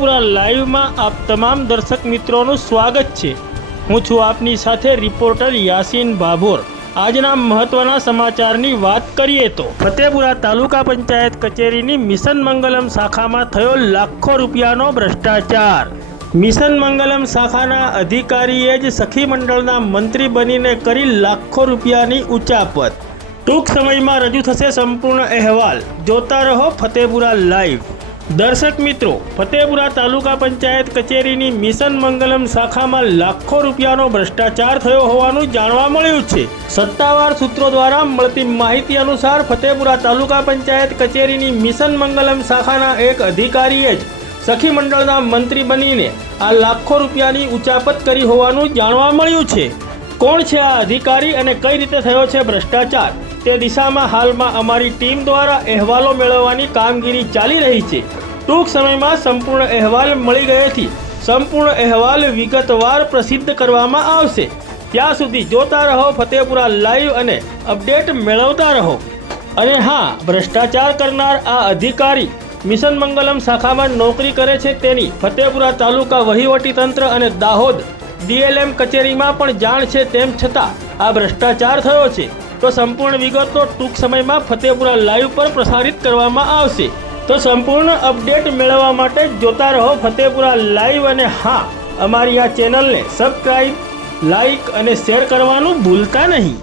ફતેપુરા લાઈવમાં આપ તમામ દર્શક મિત્રોનું સ્વાગત છે. હું છું આપની સાથે રિપોર્ટર યાસીન ભાભોર. આજના મહત્વના સમાચારની વાત કરીએ તો, ફતેપુરા તાલુકા પંચાયત કચેરીની મિશન મંગલમ શાખામાં થયો લાખો રૂપિયાનો ભ્રષ્ટાચાર. મિશન મંગલમ શાખાના અધિકારીએ જ સખી મંડળના મંત્રી બનીને કરી લાખો રૂપિયાની ઉચાપત. ટૂંક સમયમાં રજૂ થશે સંપૂર્ણ અહેવાલ. જોતા રહો ફતેપુરા લાઈવ. દર્શક મિત્રો, ફતેપુરા તાલુકા પંચાયત કચેરીની મિશન મંગલમ શાખામાં લાખો રૂપિયાનો ભ્રષ્ટાચાર થયો હોવાનું જાણવા મળ્યું છે. સત્તાવાર સૂત્રો દ્વારા મળતી માહિતી અનુસાર ફતેપુરા તાલુકા પંચાયત કચેરીની મિશન મંગલમ શાખાના એક અધિકારીએ જ સખી મંડળના મંત્રી બનીને આ લાખો રૂપિયાની ઉચાપત કરી હોવાનું જાણવા મળ્યું છે. કોણ છે આ અધિકારી અને કઈ રીતે થયો છે ભ્રષ્ટાચાર? તે દિશામાં હાલમાં અમારી ટીમ દ્વારા અહેવાલો મેળવવાની કામગીરી ચાલી રહી છે. ટૂંક સમયમાં સંપૂર્ણ અહેવાલ મળી ગયેથી સંપૂર્ણ અહેવાલ વિગતવાર પ્રસિદ્ધ કરવામાં આવશે. ત્યાં સુધી જોતા રહો ફતેપુરા લાઈવ અને અપડેટ મેળવતા રહો. અને હા, ભ્રષ્ટાચાર કરનાર આ અધિકારી મિશન મંગલમ શાખામાં નોકરી કરે છે તેની ફતેપુરા તાલુકા વહીવટી તંત્ર અને દાહોદ ડીએલએમ કચેરીમાં પણ જાણ છે તેમ છતાં આ ભ્રષ્ટાચાર થયો છે. તો સંપૂર્ણ વિગતો ટૂંક સમયમાં ફતેપુરા લાઈવ પર પ્રસારિત કરવામાં આવશે. તો સંપૂર્ણ અપડેટ મેળવવા માટે જોતા રહો ફતેપુરા લાઈવ અને હા, અમારી આ ચેનલને સબસ્ક્રાઈબ લાઈક અને શેર કરવાનું ભૂલતા નહીં.